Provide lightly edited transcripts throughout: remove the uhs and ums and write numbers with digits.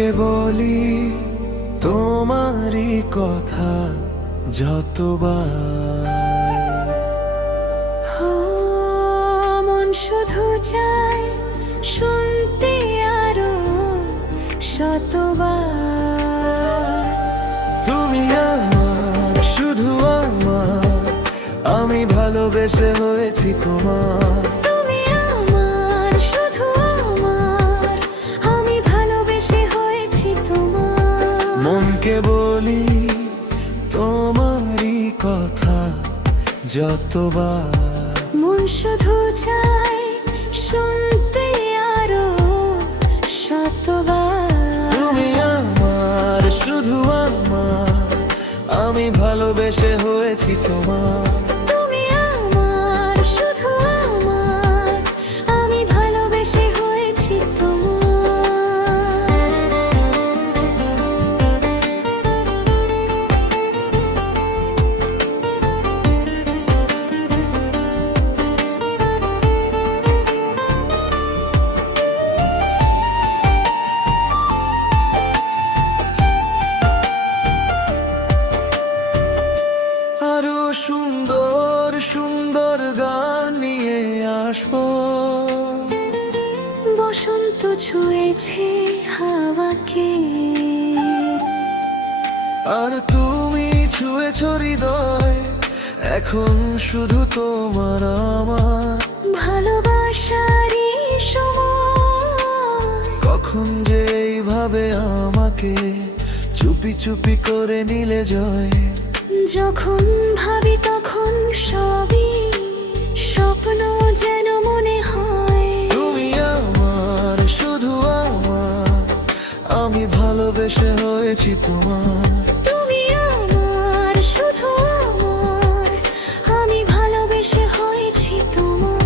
মনকে বলি তোমারই কথা যতবার। মন শুধু চায় শুনতে আরো শতবার। তুমি আমার, শুধু আমার, আমি ভালোবেসে হয়েছি তোমার। তুমি আমার, শুধু আমার, আমি ভালোবেসে হয়েছি তোমার। মনকে বলি তোমারই কথা যতবার। মন শুধু চায় শুনতে আরো শতবার। তুমি আমার, শুধু আমার, আমি ভালোবেসে হয়েছি তোমার। তুমি আমার, শুধু আমার, আমি ভালোবেসে হয়েছি তোমার। আরো সুন্দর সুন্দর গান নিয়ে আসবো। বসন্ত ছুঁয়েছে হাওয়াকে, আর তুমি ছুঁয়েছ হৃদয়, এখন শুধু তোমার আমার। ভালোবাসারই সময় কখন যে এইভাবে আমাকে চুপি চুপি করে নিলে জয়। যখন ভাবি তখন সবই স্বপ্ন যেন মনে হয়। তুমি আমার, শুধু আমার, আমি ভালোবেসে হয়েছি তোমার। তুমি আমার, শুধু আমার, আমি ভালোবেসে হয়েছি তোমার।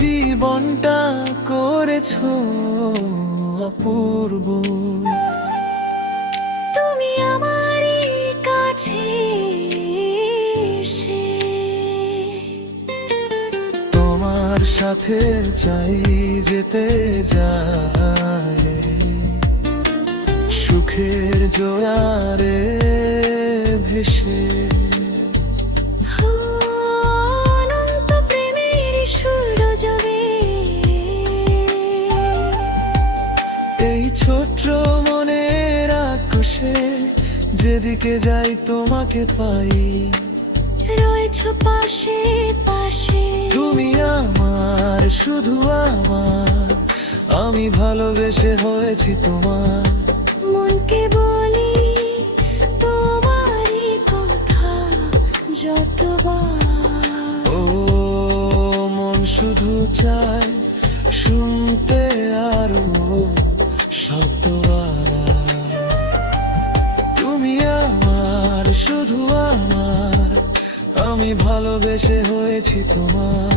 জীবনটা করেছো অপূর্ব, তুমি আমারই কাছে এসে তোমার সাথে চাই যেতে যায় সুখের জোয়ারে ভেসে। অনন্ত প্রেমের সূর্যবে এই ছোট্ট মনের আকাশে যেদিকে যাই তোমাকে পাই। রয়েছো পাশে পাশে। তুমি আমার, শুধু আমার, আমি ভালোবেসে হয়েছি তোমার। মনকে বলি তোমারই কথা যতবার। ও মন শুধু চায় শুনতে আরো শতবার। তুমি আমার, শুধু আমার, আমি ভালোবেসে হয়েছি তোমার।